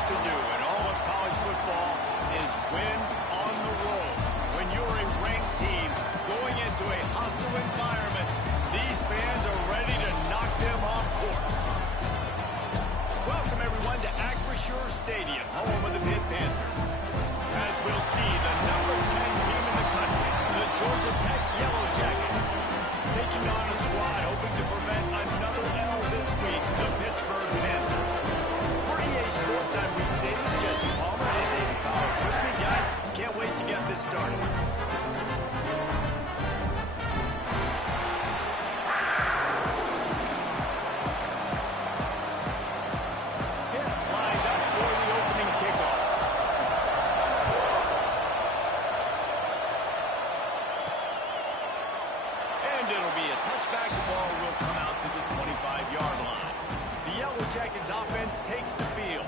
To do in all of college football is win on the road. When you're a ranked team going into a hostile environment, these fans are ready to knock them off course. Welcome everyone to Acrisure Stadium, home of the Pitt Panthers. As we'll see, the number 10 team in the country, the Georgia Tech Yellow Jackets, taking on a squad hoping to prevent another L this week, the Pittsburgh Panthers. Sports, I'm Reese Davis, Jesse Palmer, and David Powers with me, guys. Can't wait to get this started. Pitt lined up for the opening kickoff. And it'll be a touchback. The ball will come out to the 25-yard line. The Yellow Jackets offense takes the field.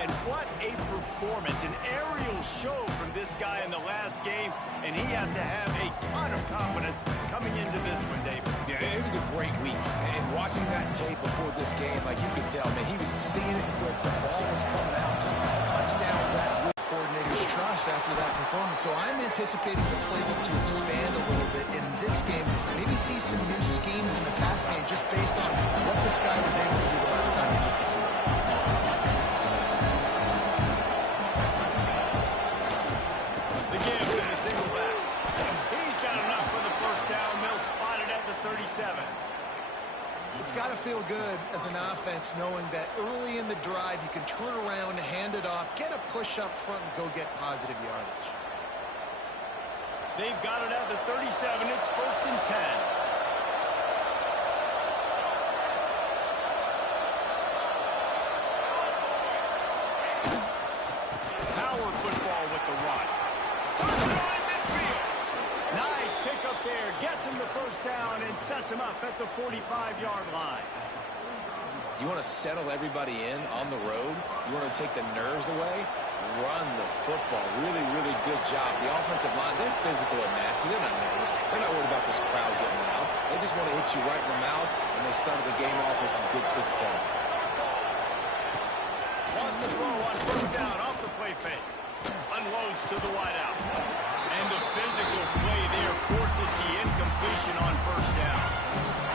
And what a performance, an aerial show from this guy in the last game, and he has to have a ton of confidence coming into this one, Dave. Yeah, it was a great week. And watching that tape before this game, like you could tell, man, he was seeing it quick. The ball was coming out, just touchdowns at coordinator's trust after that performance. So I'm anticipating the playbook to expand a little bit in this game. Maybe see some new schemes in the pass game just based on what this guy was able to do the last time he took the field. The give to the single back. He's got enough for the first down. They'll spot it at the 37. It's got to feel good as an offense knowing that early in the drive you can turn around, hand it off, get a push up front, and go get positive yardage. They've got it at the 37. It's 1st and 10. Power football with the run. Touchdown in midfield. Nice pick up there. Gets him the first down and sets him up at the 45-yard line. You want to settle everybody in on the road? You want to take the nerves away? Run the football. Really, really good job. The offensive line, they're physical and nasty. They're not nervous. They're not worried about this crowd getting loud. They just want to hit you right in the mouth, and they started the game off with some good physicality. Wants to throw on 1st down off the play fake. Unloads to the wideout. And the physical play there forces the incompletion on 1st down.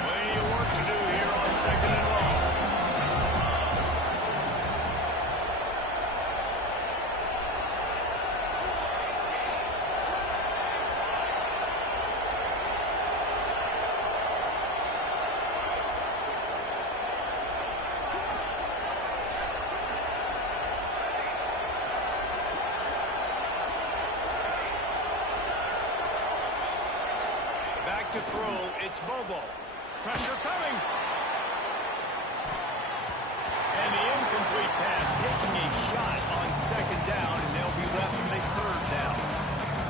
Plenty of work to do here on 2nd and long. To throw, it's Bobo. Pressure coming. And the Incomplete pass, taking a shot on second down, and they'll be left with a third down.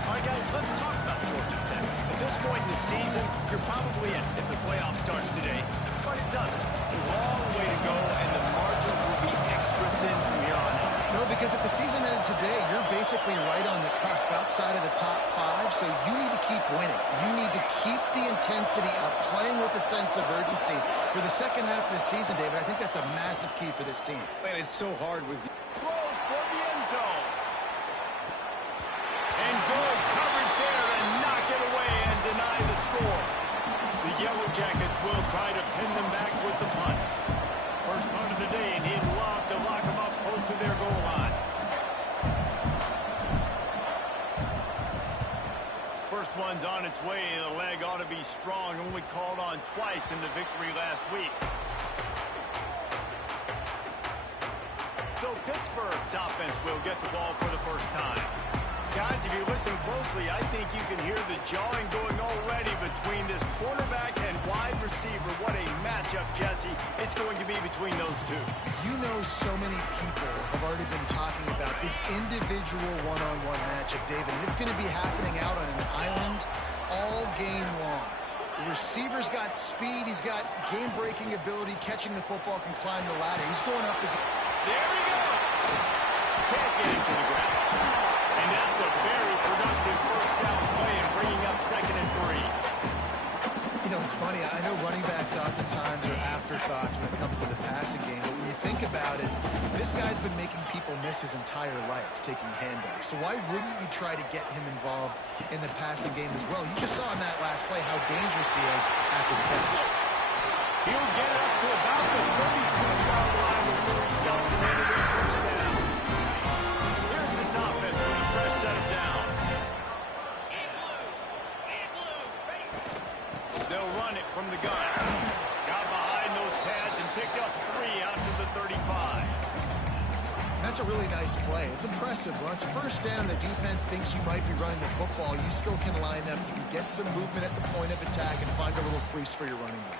All right, guys, let's talk about Georgia Tech. At this point in the season, you're probably in if the playoff starts today, but it doesn't. A long way to go, and the margins will be extra thin from here on out. No, because if the season ended today, you're basically right on the cusp outside of the top 5, so you need to keep winning. You need to keep the intensity up, playing with a sense of urgency. For the second half of the season, David, I think that's a massive key for this team. Man, it's so hard with you. Throws for the end zone. And good coverage there to knock it away and deny the score. The Yellow Jackets will try to pin them back with the punt. First punt of the day, and he'd love to lock them up close to their goal line. First one's on its way. The leg ought to be strong. Only called on twice in the victory last week. So Pittsburgh's offense will get the ball for the first time. Guys, if you listen closely, I think you can hear the jawing going already between this quarterback and wide receiver. What a matchup, Jesse. It's going to be between those two. You know, so many people have already been talking about this individual one-on-one matchup, David. It's going to be happening out on an island all game long. The receiver's got speed. He's got game-breaking ability. Catching the football, can climb the ladder. He's going up again. There we go. Can't get it to the ground. And that's a very productive first down play and bringing up 2nd and 3. You know, it's funny. I know running backs oftentimes are afterthoughts when it comes to the passing game. But when you think about it, this guy's been making people miss his entire life taking handoffs. So why wouldn't you try to get him involved in the passing game as well? You just saw in that last play how dangerous he is after the catch. He'll get it up to about the 32-yard line before he's stopped and made it a first down. Here's this offense with a fresh set of downs. They'll run it from the gun. Got behind those pads and picked up 3 out to the 35. That's a really nice play. It's impressive. Once first down, the defense thinks you might be running the football. You still can line up. You can get some movement at the point of attack and find a little crease for your running back.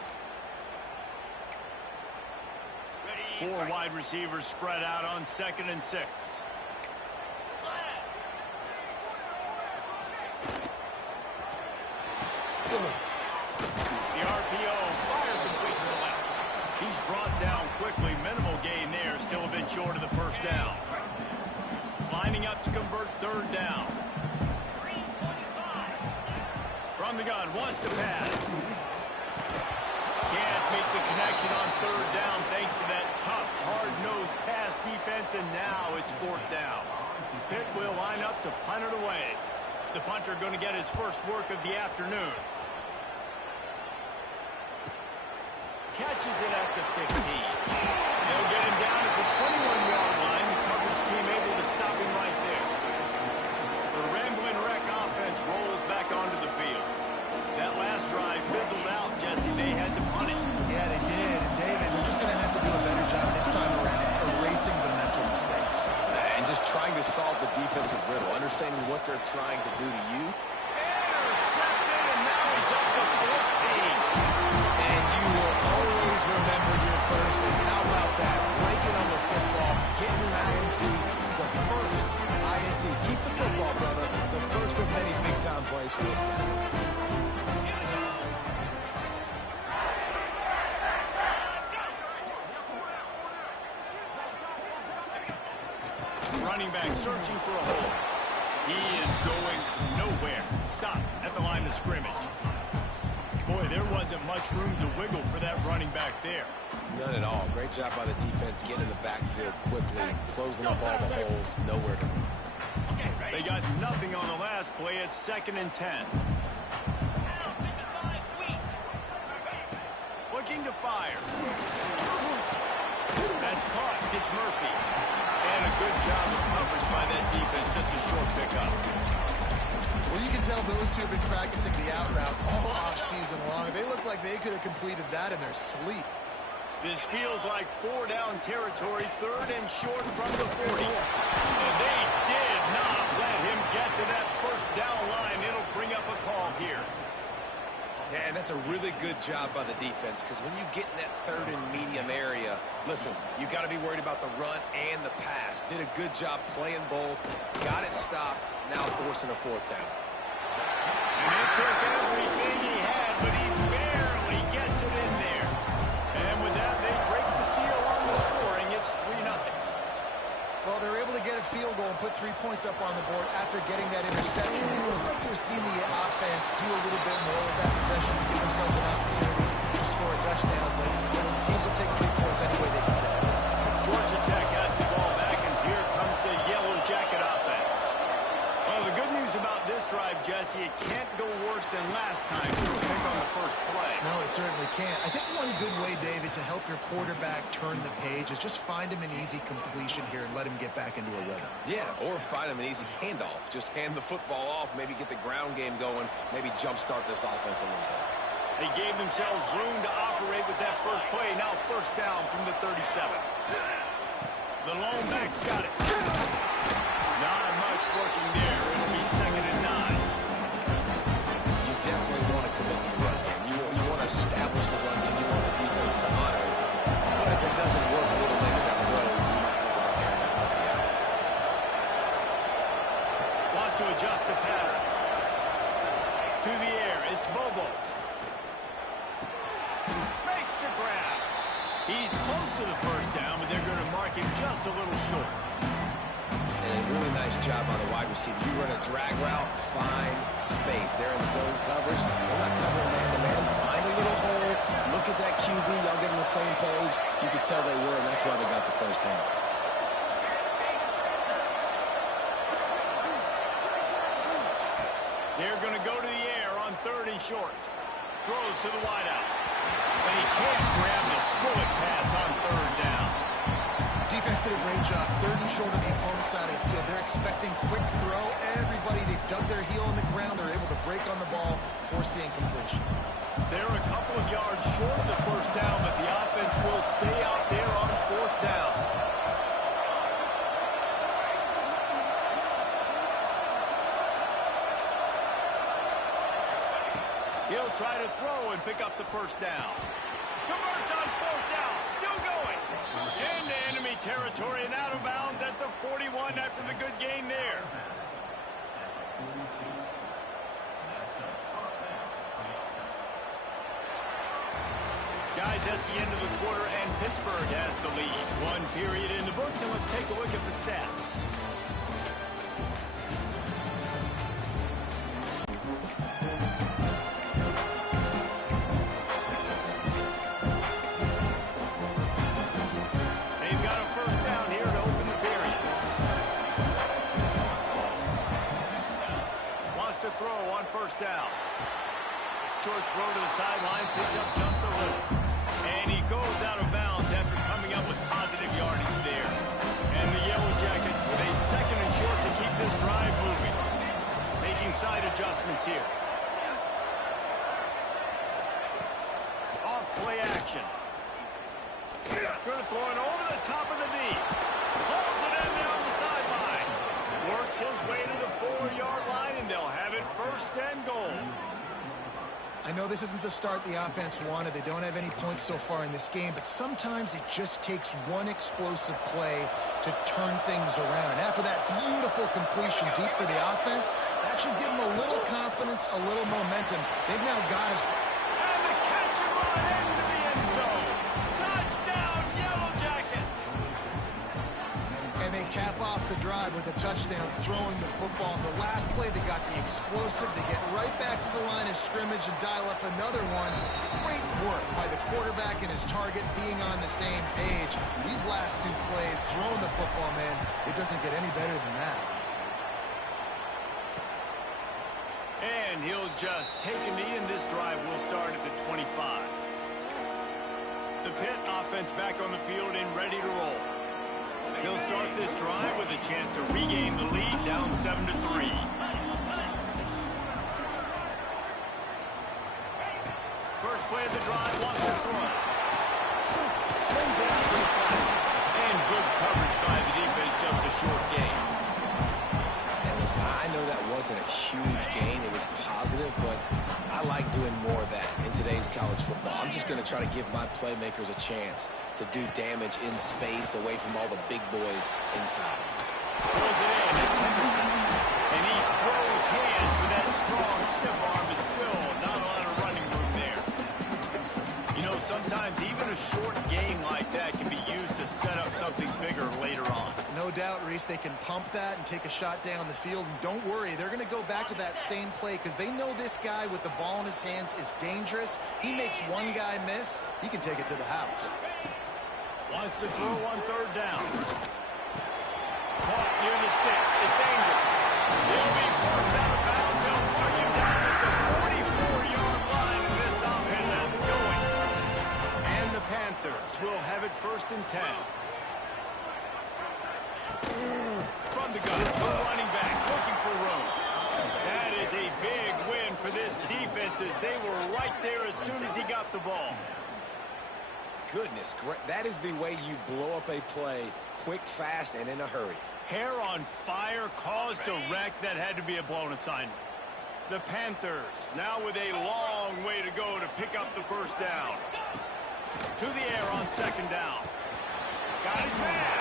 4 wide receivers spread out on 2nd and 6. The RPO fired complete to the left. He's brought down quickly. Minimal gain there. Still a bit short of the first down. Lining up to convert 3rd down. From the gun, wants to pass. Can't make the connection on 3rd down thanks to that tough, hard-nosed pass defense, and now it's 4th down. Pitt will line up to punt it away. The punter going to get his first work of the afternoon. Catches it at the 15. They'll get him down at the 21-yard line. The coverage team able to stop him right there. The Ramblin' Wreck offense rolls back onto the field. That last drive fizzled out, Jesse. They had to punt it. Yeah, they did. And David, they're just going to have to do a better job this time around erasing the mental mistakes. And just trying to solve the defensive riddle, understanding what they're trying to do to you. Intercepted, and now he's up to 14. And you will always remember your first. And how about that? Breaking on the football, getting an INT, the first INT. Keep the football, brother. The first of many big-time plays for this guy. Running back searching for a hole. He is going nowhere. Stop at the line of scrimmage. Boy, there wasn't much room to wiggle for that running back there. None at all. Great job by the defense getting in the backfield quickly, closing up all the holes, nowhere to run. They got nothing on the last play. It's 2nd and 10. Looking to fire. That's caught. Gets Murphy. And a good job of coverage by that defense. Just a short pickup. Well, you can tell those two have been practicing the out route all off-season long. They look like they could have completed that in their sleep. This feels like 4-down territory, 3rd and short from the 40. And they did not let him get to that first down line. It'll bring up a call here. Yeah, and that's a really good job by the defense, because when you get in that third and medium area, listen, you got to be worried about the run and the pass. Did a good job playing both, got it stopped, now forcing a fourth down. And it took everything he had, but he barely gets it in there. And with that, they break the seal on the scoring. It's 3-0. Well, they're able to get a field goal and put 3 points up on the board after getting that interception. We would like to have seen the offense do a little bit more with that possession to give themselves an opportunity to score a touchdown. But listen, teams will take 3 points any way they can get it. Georgia Tech has the ball back, and here comes the Yellow Jacket offense. Well, the good news about this drive, Jesse, it can't go worse than last time to pick on the first play. No, it certainly can't. I think one good way, David, to help your quarterback turn the page is just find him an easy completion here and let him get back into a rhythm. Yeah, or find him an easy handoff. Just hand the football off, maybe get the ground game going, maybe jumpstart this offense a little bit. They gave themselves room to operate with that first play. Now first down from the 37. The lone back's got it. Not much working there. It'll be 2nd and 9. You definitely want to commit to the run game. You want to establish the run game. You want the defense to honor it. But if it doesn't work a little later down the road, you might think about airing that puppy out. Wants to adjust the pattern. To the air. It's Bobo. Makes the grab. He's close to the first down, but they're going to mark him just a little short. And a really nice job by the wide receiver. You run a drag route, find space. They're in zone coverage. They're not covering man-to-man. Find a little hole. Look at that QB. Y'all get on the same page. You could tell they were, and that's why they got the first down. They're going to go to the air on 3rd and short. Throws to the wideout. And he can't grab the bullet pass on 3rd down. Defense did a great job. 3rd and short on the opponent's side of the field. They're expecting quick throw. Everybody, they dug their heel in the ground. They're able to break on the ball, force the incompletion. They're a couple of yards short of the first down, but the offense will stay out there on 4th down. He'll try to throw and pick up the first down. Converts on 4th down. Still going. Into enemy territory and out of bounds at the 41 after the good gain there. Guys, that's the end of the quarter, and Pittsburgh has the lead. 1 period in the books, and let's take a look at the stats. Throw on first down. Short throw to the sideline, picks up just a little. And he goes out of bounds after coming up with positive yardage there. And the Yellow Jackets with a 2nd and short to keep this drive moving. Making side adjustments here. Off play action. Going to throw it over the top of the knee. Pulls it in down the sideline. Works his way to the 4-yard line, and they'll have it 1st and goal. I know this isn't the start the offense wanted. They don't have any points so far in this game, but sometimes it just takes one explosive play to turn things around. And after that beautiful completion deep for the offense, that should give them a little confidence, a little momentum. They've now got us. And the catch and run into the end zone. Touchdown, Yellow Jackets. And they cap off the drive with a touchdown, throwing the football. The last play, they got the explosive. They get right back to the line of scrimmage and dial up another one. Great work by the quarterback and his target being on the same page. These last 2 plays, throwing the football, man, it doesn't get any better than that. And he'll just take a knee, and this drive will start at the 25. The Pitt offense back on the field and ready to roll. He'll start this drive with a chance to regain the lead, down 7-3. First play of the drive, wants to throw. Swings it out to the front. And good coverage by the defense, just a short gain. And listen, I know that wasn't a huge gain. It was positive, but I like doing more of that. today's college football. I'm just going to try to give my playmakers a chance to do damage in space away from all the big boys inside. Throws it in. It's Henderson. And he throws hands with that strong, stiff arm, but still not a lot of running room there. You know, sometimes even a short game like that can be used to set up something bigger later on. No doubt, Reese, they can pump that and take a shot down the field. And don't worry, they're going to go back to that same play because they know this guy with the ball in his hands is dangerous. He makes one guy miss, he can take it to the house. Wants to throw on third down. Caught near the sticks. It's Ingram. He'll be forced out of bounds. They'll mark him down at the 44-yard line, and this offense has it going. And the Panthers will have it 1st and 10. From the gun, the running back looking for room. That is a big win for this defense as they were right there as soon as he got the ball. Goodness, that is the way you blow up a play quick, fast, and in a hurry. Hair on fire caused a wreck that had to be a blown assignment. The Panthers now with a long way to go to pick up the first down. To the air on 2nd down. Got his man.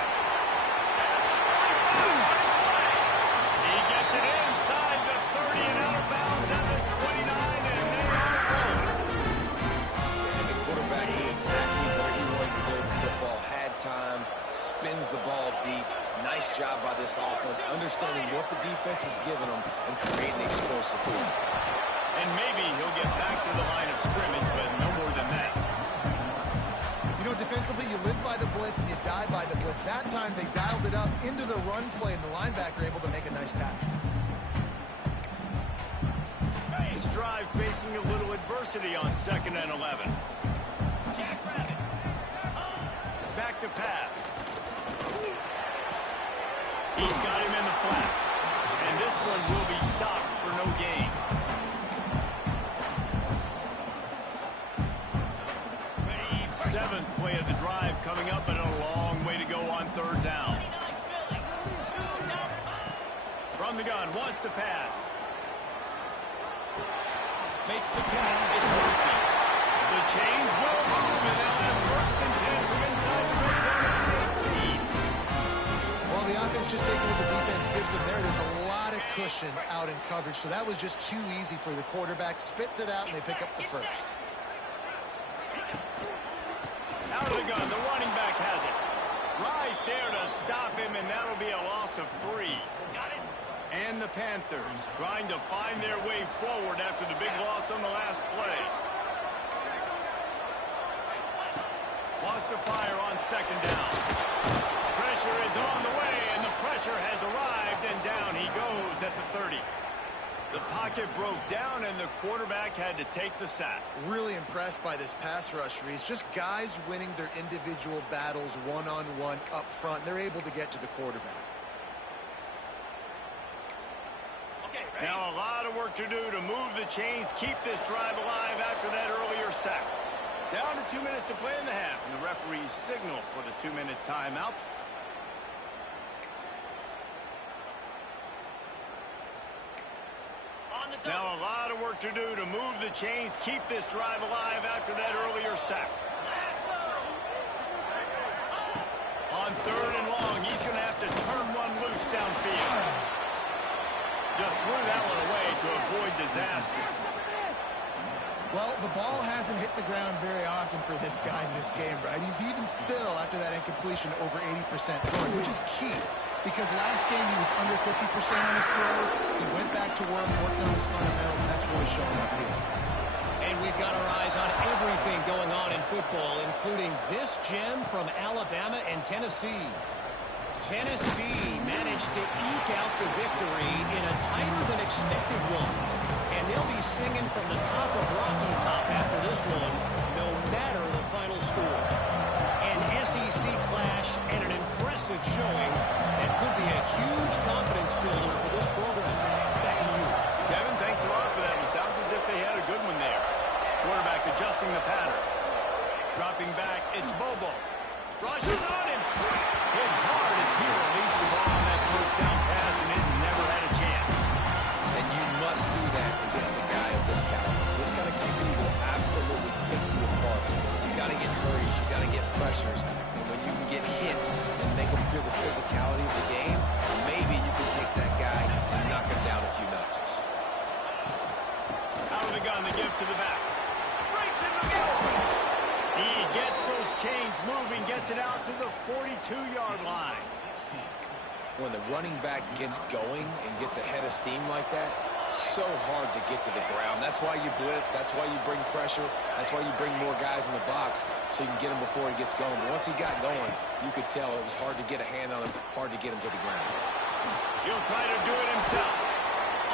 He gets it inside the 30 and out of bounds at the 29, and they are rolling. And the quarterback knew exactly where he wanted to go with the football, had time, spins the ball deep. Nice job by this offense, understanding what the defense is giving them and creating explosive play. And maybe he'll get back to the line of scrimmage, but no more than that. You know, defensively, you live by the blitz and you die by the blitz. That time, they dialed it up into the run play, and the linebacker able to make a nice tackle. This drive facing a little adversity on 2nd and 11. Back to pass. He's got him in the flat. And this one will be stopped for no gain. Seventh play of the drive coming up, and a long way to go on 3rd down. From the gun, wants to pass. Makes the catch. It's Murphy. The change will move, and they'll have 1st and 10 from inside the red zone at the 18. Well, the offense just taking what the defense gives them there. There's a lot of cushion out in coverage, so that was just too easy for the quarterback. Spits it out, and they pick up the first. Out of the gun, the running back has it. Right there to stop him, and that'll be a loss of 3. And the Panthers trying to find their way forward after the big loss on the last play. Wants to fire on 2nd down. Pressure is on the way, and the pressure has arrived, and down he goes at the 30. The pocket broke down, and the quarterback had to take the sack. Really impressed by this pass rush, Reese. Just guys winning their individual battles one-on-one up front. They're able to get to the quarterback. Now a lot of work to do to move the chains, keep this drive alive after that earlier sack. Down to 2 minutes to play in the half, and the referees signal for the 2-minute timeout. Now a lot of work to do to move the chains, keep this drive alive after that earlier sack. On 3rd and long, he's going to have to turn one loose downfield. Just threw that one away to avoid disaster. Well, the ball hasn't hit the ground very often for this guy in this game, right? He's even still, after that incompletion, over 80% throwing, which is key. Because last game he was under 50% on his throws. He went back to work, worked on his fundamentals, and that's really showing up here. And we've got our eyes on everything going on in football, including this gem from Alabama and Tennessee. Tennessee managed to eke out the victory in a tighter than expected one. And they'll be singing from the top of Rocky Top after this one, no matter the final score. An SEC clash and an impressive showing that could be a huge confidence builder for this program. Back to you. Kevin, thanks a lot for that one. Sounds as if they had a good one there. Quarterback adjusting the pattern. Dropping back, it's Bobo. Rushes on him. Hit hard as he released the ball on that 1st down pass, and it never had a chance. And you must do that against against a guy of this caliber. This kind of QB will absolutely pick you apart. You got to get hurries. You got to get pressures. And when you can get hits and make them feel the physicality of the game, maybe you can take that guy and knock him down a few notches. Out of the gun to give to the back. Breaks in the middle. He gets those chains moving, gets it out to the 42-yard line. When the running back gets going and gets ahead of steam like that, so hard to get to the ground. That's why you blitz. That's why you bring pressure. That's why you bring more guys in the box so you can get him before he gets going. But once he got going, you could tell it was hard to get a hand on him, hard to get him to the ground. He'll try to do it himself.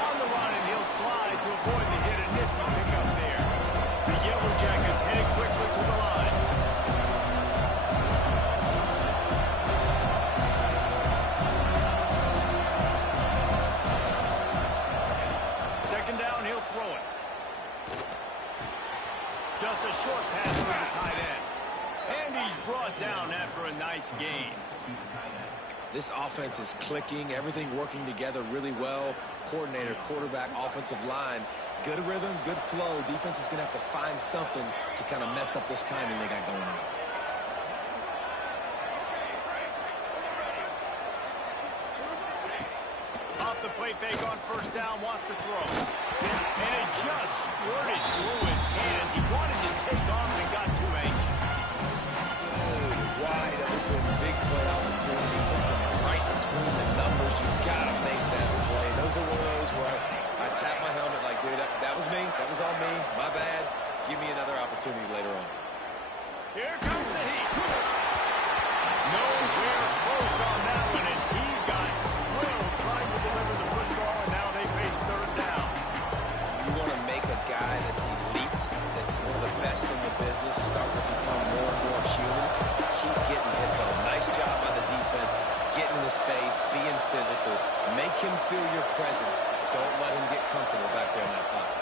On the run, and he'll slide to avoid the hit and nifty pickup there. The Yellow Jackets heading quickly to the line. Second down, he'll throw it. Just a short pass to the tight end. And he's brought down after a nice gain. This offense is clicking, everything working together really well. Coordinator, quarterback, offensive line, good rhythm, good flow. Defense is going to have to find something to kind of mess up this timing they got going on. Off the play fake on first down, wants to throw. And it just squirted through his hands. He wanted to take off and got too anxious. Good, wide open, big play opportunity. Hits him right between the numbers. You got to make that play. Those are one of those where I tap my helmet like, dude, that was me. That was on me. My bad. Give me another opportunity later on. Here comes the heat. Nowhere close on that one as he got thrilled trying to deliver the football, and now they face third down. You want to make a guy that's elite, that's one of the best in the business, start to become more and more human. Keep getting hits on. Nice job by the defense, getting in his face, being physical. Make him feel your presence. Don't let him get comfortable back there in that pocket.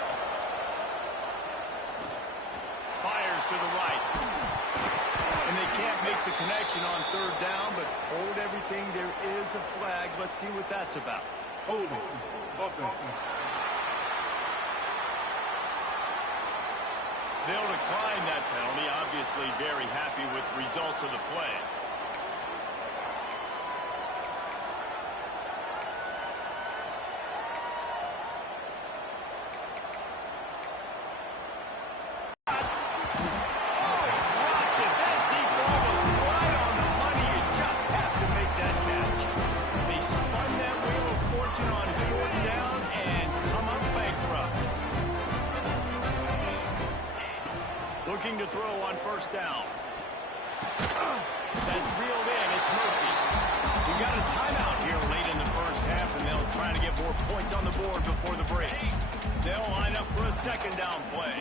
Fires to the right. And they can't make the connection on third down, but hold everything. There is a flag. Let's see what that's about. Hold on. Offense. They'll decline that penalty. Obviously very happy with results of the play. Looking to throw on first down. That's reeled in. It's Murphy. We got a timeout here late in the first half, and they'll try to get more points on the board before the break. They'll line up for a second down play.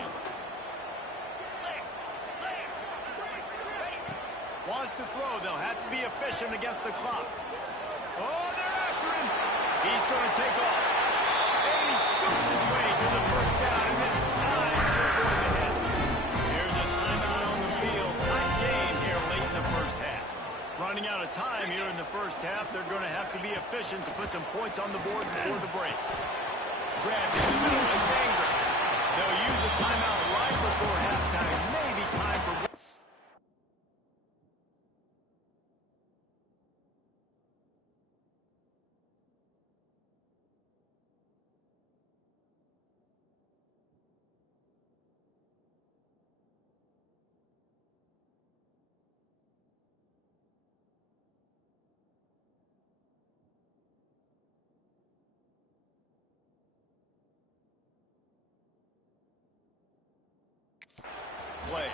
Wants to throw. They'll have to be efficient against the clock. Oh, they're after him. He's going to take off. And he scoops his way to the first down and then slides to avoid the hit. Running out of time here in the first half. They're going to have to be efficient to put some points on the board before the break. Grabbed in the middle. It's Ingram. They'll use a timeout right before halftime. Maybe time for... plays.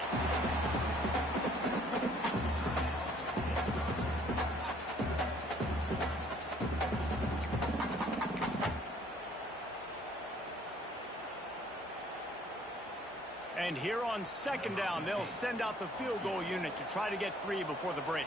And here on second down, they'll send out the field goal unit to try to get 3 before the break.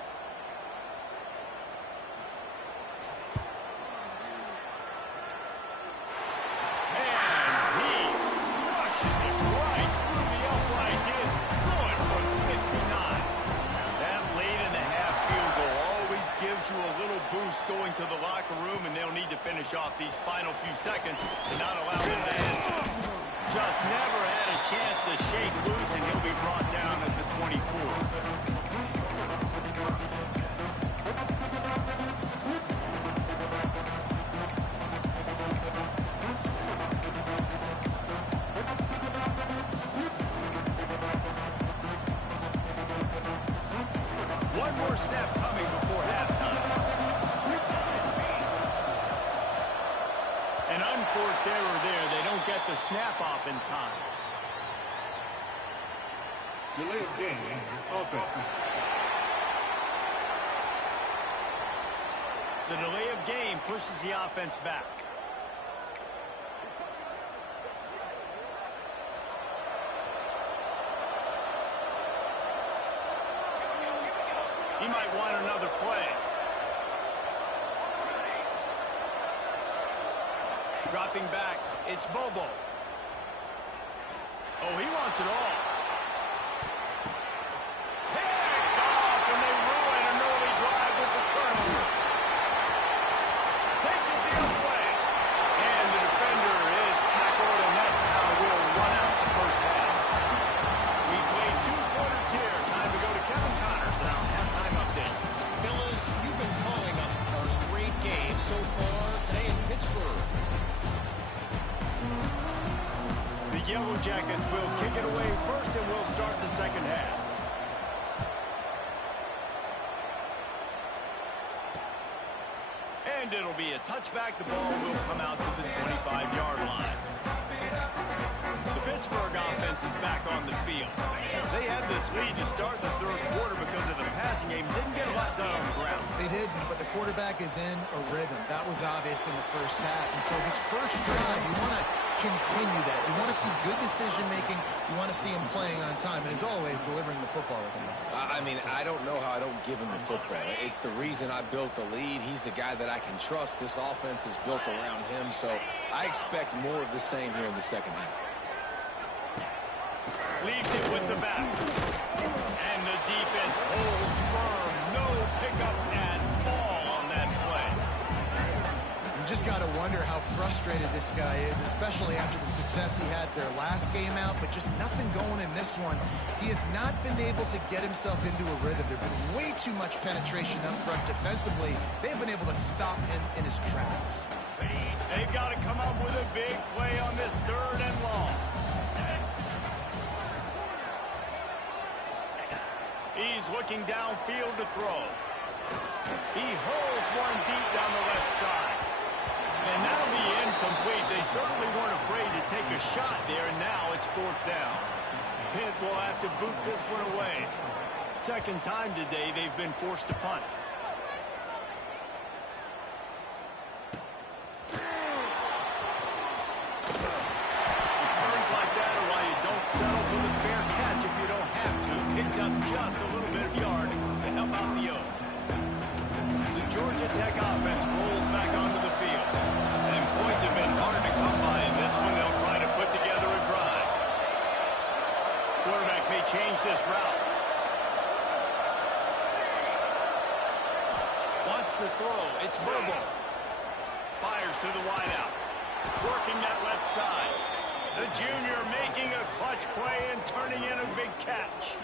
Going to the locker room, and they'll need to to finish off these final few seconds and not allow them to answer. Just never had a chance to shake loose, and he'll be brought down at the 24. One more snap coming before halftime. An unforced error there. They don't get the snap off in time. Delay of game, offense. The delay of game pushes the offense back. He might want another play. Dropping back, it's Bobo. Oh, he wants it all. Picked off, and they ruin an early drive with the turnover. Takes it the other way. And the defender is tackled, and that's how we'll run out the first half. We played 2 quarters here. Time to go to Kevin Connors and our halftime update. Fellas, you've been calling up our straight games so far today in Pittsburgh. The Yellow Jackets will kick it away first, and we'll start the second half. And it'll be a touchback. The ball will come out to the 25-yard line. The Pittsburgh offense is back on the field. They had this lead to start the third quarter because of the passing game. Didn't get a lot done on the ground. They did, but the quarterback is in a rhythm. That was obvious in the first half. And so his first drive, you want to continue that. You want to see good decision-making. You want to see him playing on time. And as always, delivering the football with him. I mean, I don't know how I don't give him the football. It's the reason I built the lead. He's the guy that I can trust. This offense is built around him, so I expect more of the same here in the second half. Leaves it with the back. And the defense holds firm. No pickup at all on that play. You just got to wonder how frustrated this guy is, especially after the success he had their last game out, but just nothing going in this one. He has not been able to get himself into a rhythm. There's been way too much penetration up front defensively. They've been able to stop him in his tracks. They've got to come up with a big play on this 3rd and long. He's looking downfield to throw. He holds one deep down the left side. And that'll be incomplete. They certainly weren't afraid to take a shot there, and now it's 4th down. Pitt will have to boot this one away. Second time today they've been forced to punt. Returns like that are why you don't settle for the fair catch if you don't have to. Picks up just a little bit of yard to help out the O's. The Georgia Tech offense rolls back onto the field. And points have been hard to come by in this one. They'll try to put together a drive. Quarterback may change this route. Wants to throw. It's Bobo. Fires to the wideout. Working that left side. The junior making a clutch play and turning in a big catch.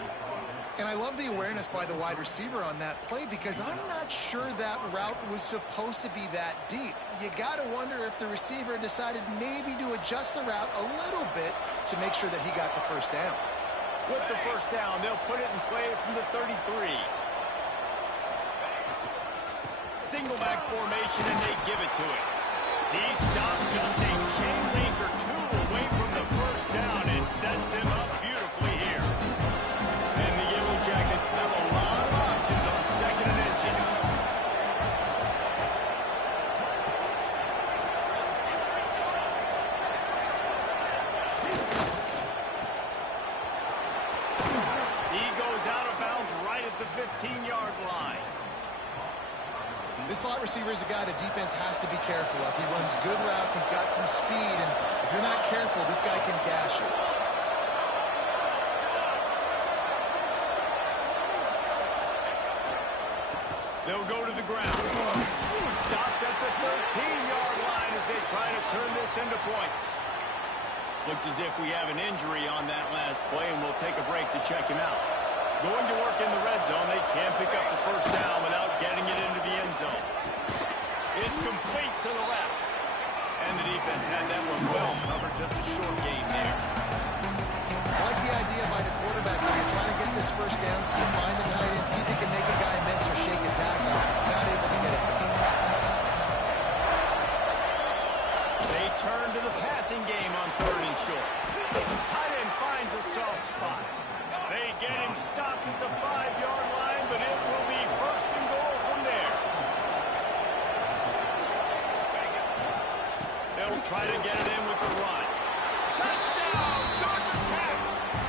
And I love the awareness by the wide receiver on that play because I'm not sure that route was supposed to be that deep. You got to wonder if the receiver decided maybe to adjust the route a little bit to make sure that he got the first down. With the first down, they'll put it in play from the 33. Single back formation, and they give it to him. He stopped just a chain link or 2 away from the first down and sets them up beautifully here. And the Yellow Jackets have a lot of options on 2nd and inches. He goes out of bounds right at the 15-yard line. This slot receiver is a guy the defense has to be careful of. He runs good routes. He's got some speed, and if you're not careful, this guy can gash you. They'll go to the ground. Stopped at the 13-yard line as they try to turn this into points. Looks as if we have an injury on that last play, and we'll take a break to check him out. Going to work in the red zone. They can't pick up the first down without getting it into the end zone. It's complete to the left. And the defense had that one well covered. Just a short game there. I like the idea by the quarterback here. You're trying to get this first down, so you find the tight end, see if you can make a guy miss or shake a tackle. Not able to get it done. They turn to the passing game on 3rd and short. Tight end finds a soft spot. They get him stopped at the 5-yard line, but it will be 1st and goal from there. They'll try to get it in with the run. Touchdown, Georgia Tech!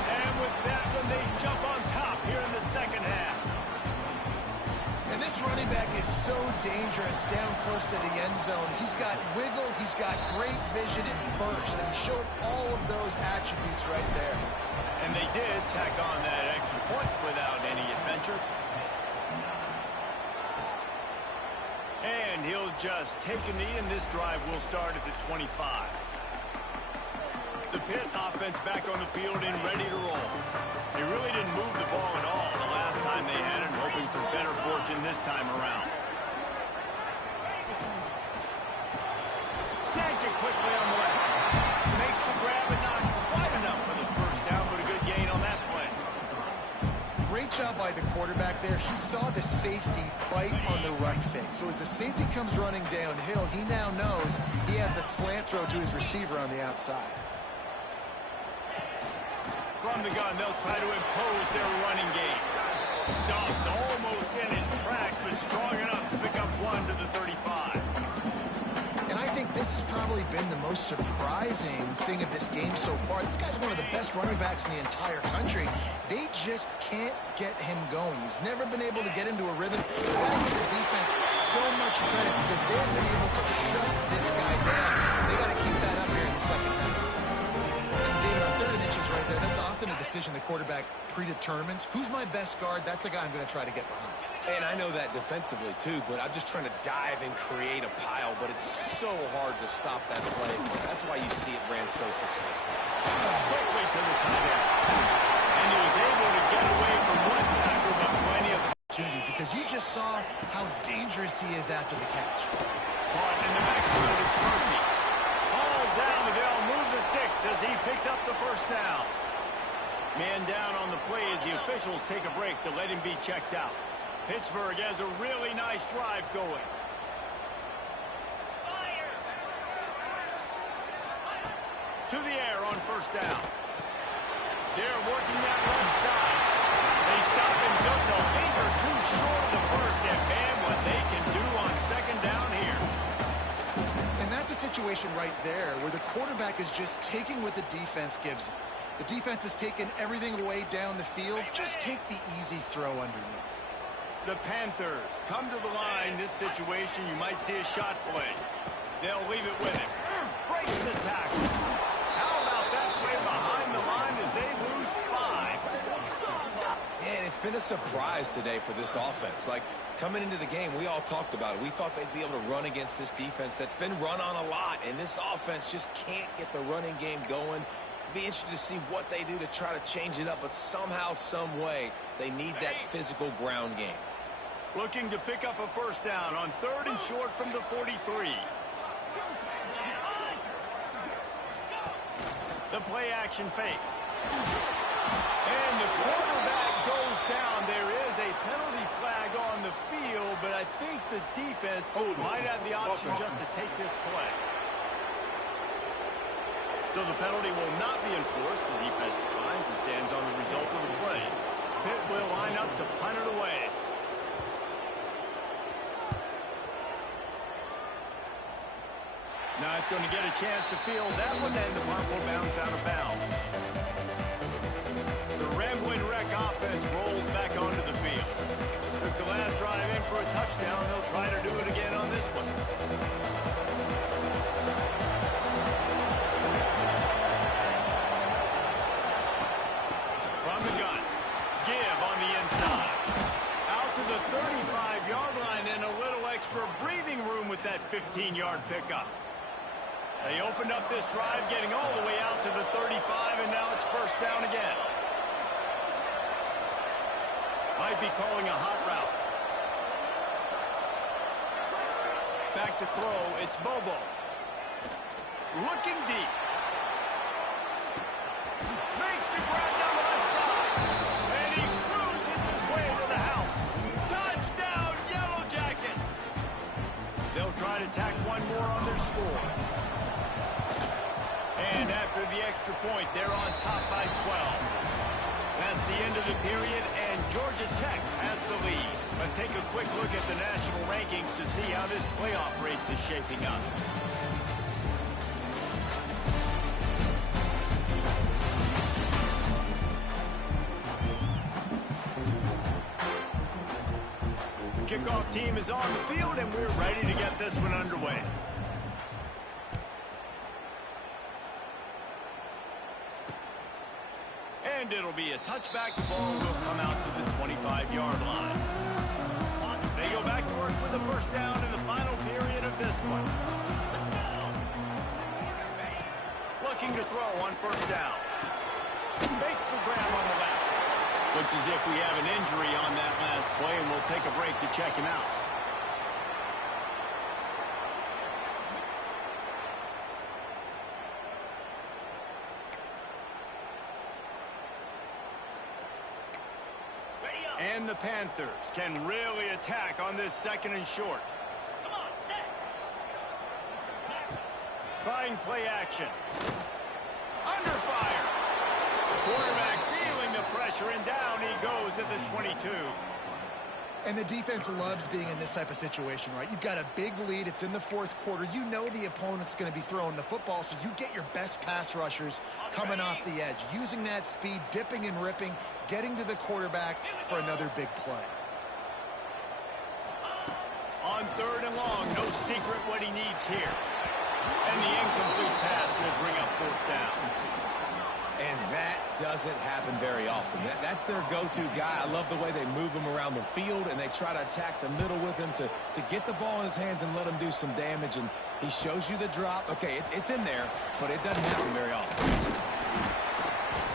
And with that one, they jump on top here in the second half. And this running back is so dangerous down close to the end zone. He's got wiggle, he's got great vision and burst, and he showed all of those attributes right there. And they did tack on that extra point without any adventure. And he'll just take a knee, and this drive will start at the 25. The Pitt offense back on the field and ready to roll. They really didn't move the ball at all the last time they had it, hoping for better fortune this time around. Snags it quickly on the left. Makes the grab and not quite enough for the first down, but a good gain on that play. Great job by the quarterback there. He saw the safety bite on the run fake. So as the safety comes running downhill, he now knows he has the slant throw to his receiver on the outside. From the gun, they'll try to impose their running game. Stuffed almost in his tracks, but strong enough to pick up one to the 35. And I think this has probably been the most surprising thing of this game so far. This guy's one of the best running backs in the entire country. They just can't get him going. He's never been able to get into a rhythm. You've got to give the defense so much credit because they have been able to shut this guy down. They got to keep that up here in the second half. And David, on 3rd and inches right there, that's often a decision the quarterback predetermines. Who's my best guard? That's the guy I'm going to try to get behind. And I know that defensively, too, but I'm just trying to dive and create a pile, but it's so hard to stop that play. That's why you see it ran so successful. Quickly to the tight end. And he was able to get away from one tackle, but plenty of opportunity because you just saw how dangerous he is after the catch. Caught in the backfield, it's Murphy. All down, but they'll move the sticks as he picks up the first down. Man down on the play as the officials take a break to let him be checked out. Pittsburgh has a really nice drive going. To the air on first down. They're working that right side. They stop him just a finger too short of the first, and man, what they can do on second down here. And that's a situation right there where the quarterback is just taking what the defense gives him. The defense has taken everything away down the field. Just take the easy throw underneath. The Panthers come to the line. This situation, you might see a shot play. They'll leave it with him. Breaks the tackle. How about that play behind the line as they lose 5? And it's been a surprise today for this offense. Like, coming into the game, we all talked about it. We thought they'd be able to run against this defense that's been run on a lot, and this offense just can't get the running game going. Be interested to see what they do to try to change it up, but somehow, some way, they need that physical ground game. Looking to pick up a first down on 3rd and short from the 43. The play action fake. And the quarterback goes down. There is a penalty flag on the field, but I think the defense might have the option just to take this play. So the penalty will not be enforced. The defense declines and stands on the result of the play. Pitt will line up to punt it away. Not going to get a chance to field that one, and the punt will bounce out of bounds. The Rambling Wreck offense rolls back onto the field. Took the last drive in for a touchdown. They'll try to do it again on this one. From the gun. Give on the inside. Out to the 35-yard line. 15-yard pickup. They opened up this drive, getting all the way out to the 35, and now it's first down again. Might be calling a hot route. Back to throw, it's Bobo. Looking deep. Makes the grab down the left side. And he cruises his way to the house. Touchdown, Yellow Jackets. They'll try to tack one more on their score. And after the extra point, they're on top by 12. That's the end of the period, and Georgia Tech has the lead. Let's take a quick look at the national rankings to see how this playoff race is shaping up. The kickoff team is on the field, and we're ready to get this one underway. And it'll be a touchback. The ball will come out to the 25-yard line. They go back to work with a first down in the final period of this one. Looking to throw on first down. Makes the grab on the left. Looks as if we have an injury on that last play, and we'll take a break to check him out. And the Panthers can really attack on this second and short. Come on, set. Trying play action. Under fire. Quarterback feeling the pressure, and down he goes at the 22. And the defense loves being in this type of situation, right? You've got a big lead. It's in the fourth quarter. You know the opponent's going to be throwing the football, so you get your best pass rushers coming off the edge, using that speed, dipping and ripping, getting to the quarterback for another big play. On third and long, no secret what he needs here. And the incomplete pass will bring up fourth down. And that doesn't happen very often. That's their go-to guy. I love the way they move him around the field, and they try to attack the middle with him to get the ball in his hands and let him do some damage. And he shows you the drop. Okay, it's in there, but it doesn't happen very often.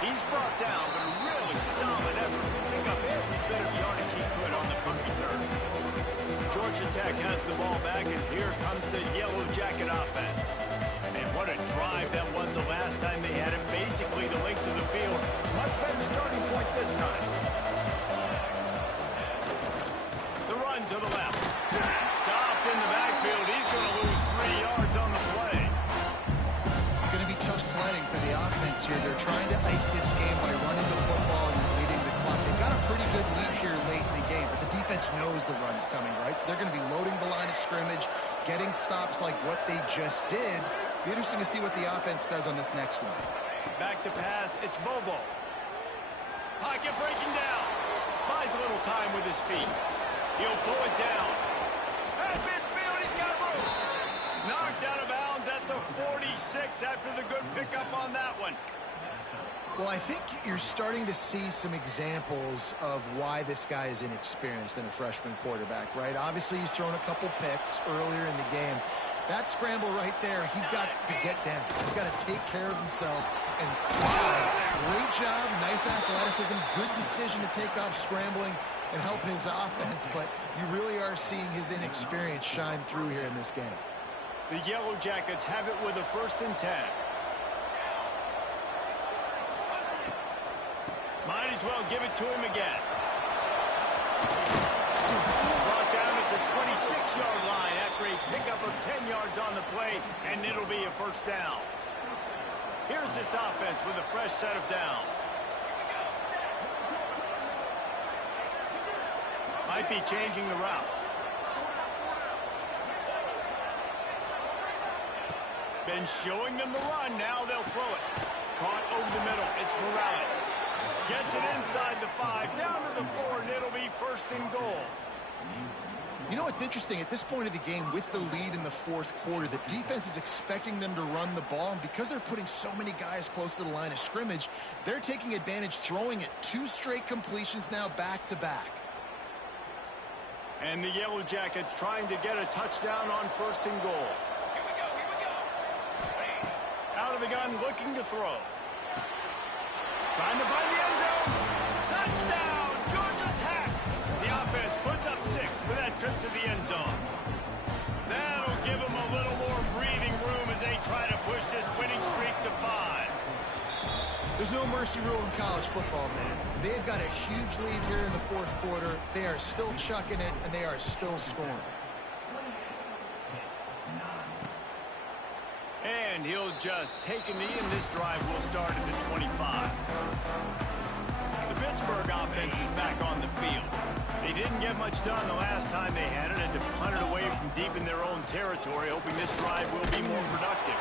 He's brought down, but a really solid effort to pick up every bit of yardage he could on the punt return. Georgia Tech has the ball back, and here comes the Yellow Jacket offense. And what a drive that was the last time they had it, basically the length of the field. Much better starting point this time. The run to the left. Stopped in the backfield. He's going to lose 3 yards on the play. It's going to be tough sledding for the offense here. They're trying to ice this game by running the football and leading the clock. They've got a pretty good lead here late in the game, but the defense knows the run's coming, right? So they're going to be loading the line of scrimmage, getting stops like what they just did. Be interesting to see what the offense does on this next one. Back to pass, it's Bobo. Pocket breaking down. Buys a little time with his feet. He'll pull it down. At midfield, he's got room. Knocked out of bounds at the 46 after the good pickup on that one. Well, I think you're starting to see some examples of why this guy is inexperienced in a freshman quarterback, right? Obviously, he's thrown a couple picks earlier in the game. That scramble right there, he's got to get down. He's got to take care of himself and slide. Great job, nice athleticism, good decision to take off scrambling and help his offense, but you really are seeing his inexperience shine through here in this game. The Yellow Jackets have it with a 1st and 10. Might as well give it to him again. Brought down at the 26-yard line after a pickup of 10 yards on the play, and it'll be a first down. Here's this offense with a fresh set of downs. Might be changing the route. Been showing them the run. Now they'll throw it. Caught over the middle. It's Morales. Gets it inside the 5, down to the 4, and it'll be 1st and goal. You know what's interesting? At this point of the game, with the lead in the fourth quarter, the defense is expecting them to run the ball, and because they're putting so many guys close to the line of scrimmage, they're taking advantage, throwing it. 2 straight completions now back-to-back. And the Yellow Jackets trying to get a touchdown on 1st and goal. Here we go. Out of the gun, looking to throw. Trying to find the end zone. Touchdown, Georgia Tech. The offense puts up 6 for that trip to the end zone. That'll give them a little more breathing room as they try to push this winning streak to 5. There's no mercy rule in college football, man. They've got a huge lead here in the 4th quarter. They are still chucking it, and they are still scoring. And he'll just take a knee, and this drive will start at the 25. The Pittsburgh offense is back on the field. They didn't get much done the last time they had it, and to punt it away from deep in their own territory, hoping this drive will be more productive.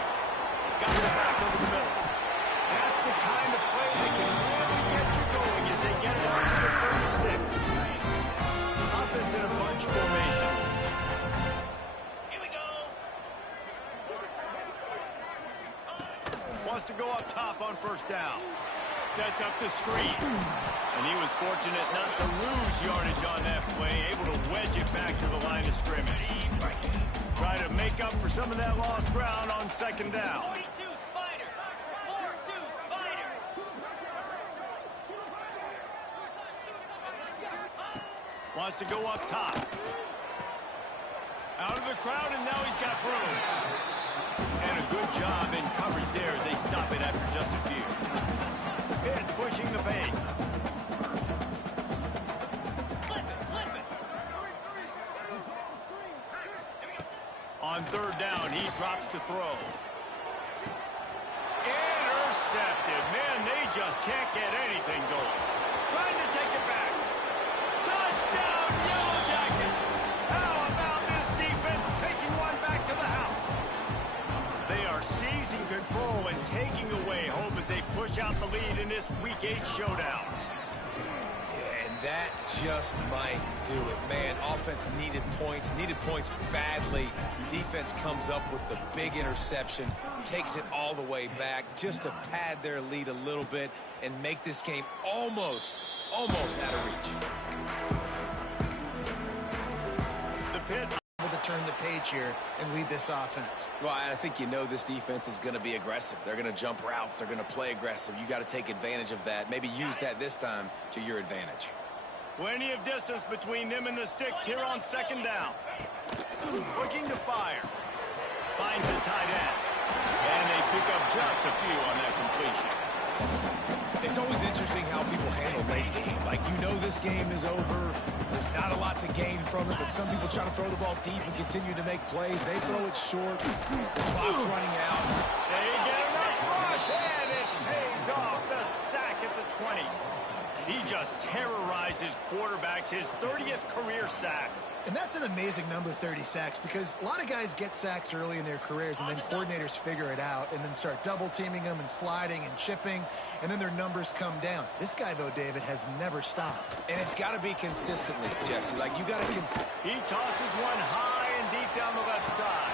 Got it back over the middle. That's the kind of play that can really get you going as they get it out to the 36. Offense in a bunch formation. Here we go. Wants to go up top on 1st down. Sets up the screen. And he was fortunate not to lose yardage on that play, able to wedge it back to the line of scrimmage. Try to make up for some of that lost ground on 2nd down. 42 Spider. 4-2 Spider. Wants to go up top. Out of the crowd, and now he's got room. And a good job in coverage there as they stop it after just a few. Pitt pushing the pace. Flip it. On 3rd down, he drops to throw. Intercepted. Man, they just can't get anything going. Trying to take it back. Touchdown, Yellow Jackets! How about this defense taking one back to the house? They are seizing control and taking away hope as they push out the lead in this Week 8 showdown. Yeah, and that just might do it. Man, offense needed points badly. Defense comes up with the big interception, takes it all the way back just to pad their lead a little bit and make this game almost out of reach. The Pitt Able to turn the page here and lead this offense. Well, I think this defense is going to be aggressive. They're going to jump routes. They're going to play aggressive. You got to take advantage of that. Maybe use that this time to your advantage. Plenty of distance between them and the sticks here on 2nd down. Looking to fire. Finds a tight end. And they pick up just a few on that completion. It's always interesting how people handle late game. Like, this game is over. There's not a lot to gain from it, but some people try to throw the ball deep and continue to make plays. They throw it short. The clock's running out. They get a rough rush, and it pays off. The sack at the 20. He just terrorizes quarterbacks, his 30th career sack. And that's an amazing number, 30 sacks, because a lot of guys get sacks early in their careers, and then coordinators figure it out and then start double-teaming them and sliding and chipping, and then their numbers come down. This guy, though, David, has never stopped. And it's got to be consistently, Jesse. Like, you got to... He tosses one high and deep down the left side.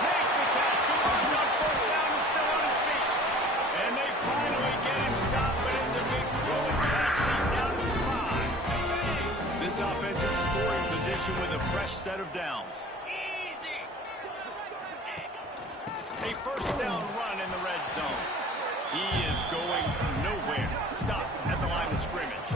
Makes the catch. Comes up 4th down and still on his feet. And they finally get him stopped, but it's a big throwing catch. He's down to 5. This offensive scoring position with a fresh set of downs. Easy. A 1st down run in the red zone. He is going nowhere. Stop at the line of scrimmage.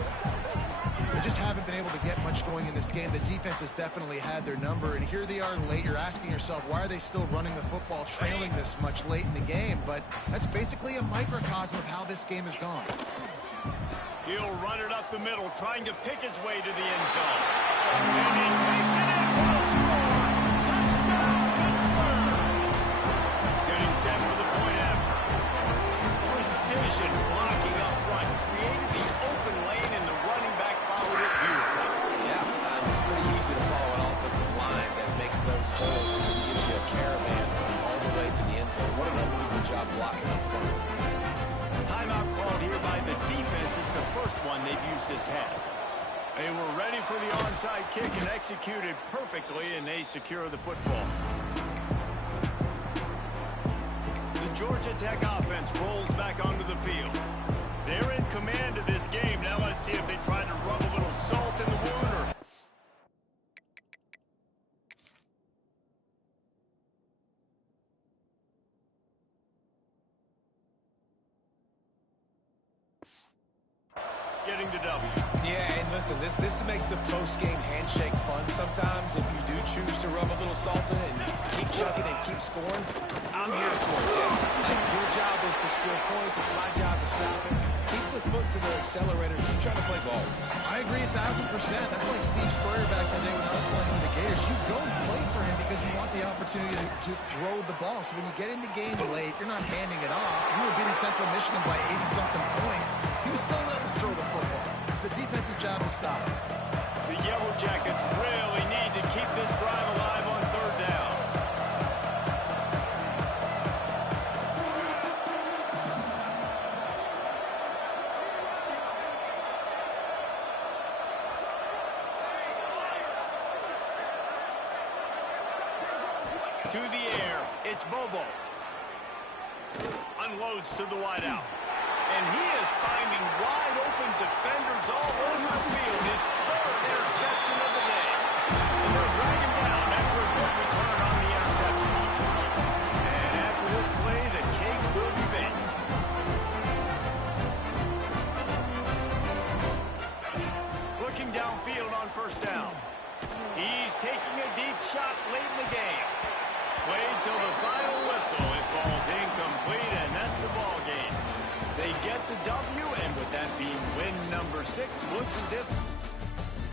They just haven't been able to get much going in this game. The defense has definitely had their number, and here they are late. You're asking yourself, why are they still running the football, trailing this much late in the game? But that's basically a microcosm of how this game has gone. He'll run it up the middle, trying to pick his way to the end zone. And he takes it in for a score. Touchdown, Pittsburgh. Getting set for the point after. Precision blocking up front. Created the open lane, and the running back followed it beautifully. Yeah, it's pretty easy to follow an offensive line that makes those holes and just gives you a caravan all the way to the end zone. What an unbelievable job blocking up front. Timeout called here by the defense. It's the first one they've used this half. They were ready for the onside kick and executed perfectly, and they secure the football. The Georgia Tech offense rolls back onto the field. They're in command of this game. Now let's see if they try to rub a little salt in the wound or... getting the W. Yeah, and listen, this makes the post-game handshake fun sometimes. If you do choose to rub a little salt in it and keep chucking and keep scoring, I'm here for it, Jesse. Like, your job is to score points. It's my job to stop it. Keep the foot to the accelerator. Keep trying to play ball. I agree 1,000%. That's like Steve Spurrier back in the day when I was playing with the Gators. You go and play for him because you want the opportunity to throw the ball. So when you get in the game late, you're not handing it off. We were beating Central Michigan by 80-something points. He was still letting us throw the football. It's the defense's job to stop it. The Yellow Jackets really need to keep this drive alive on third down. To the air, it's Bobo. Unloads to the wideout. And he is finding wide open defenders all over the field. His third interception of the day. And they'll drag him down after a good return on the interception. And after this play, the cake will be baked. Looking downfield on first down. He's taking a deep shot late in the game. Played till the final whistle. It falls incomplete, and that's the ball game. They get the W, and with that being win number 6, looks as if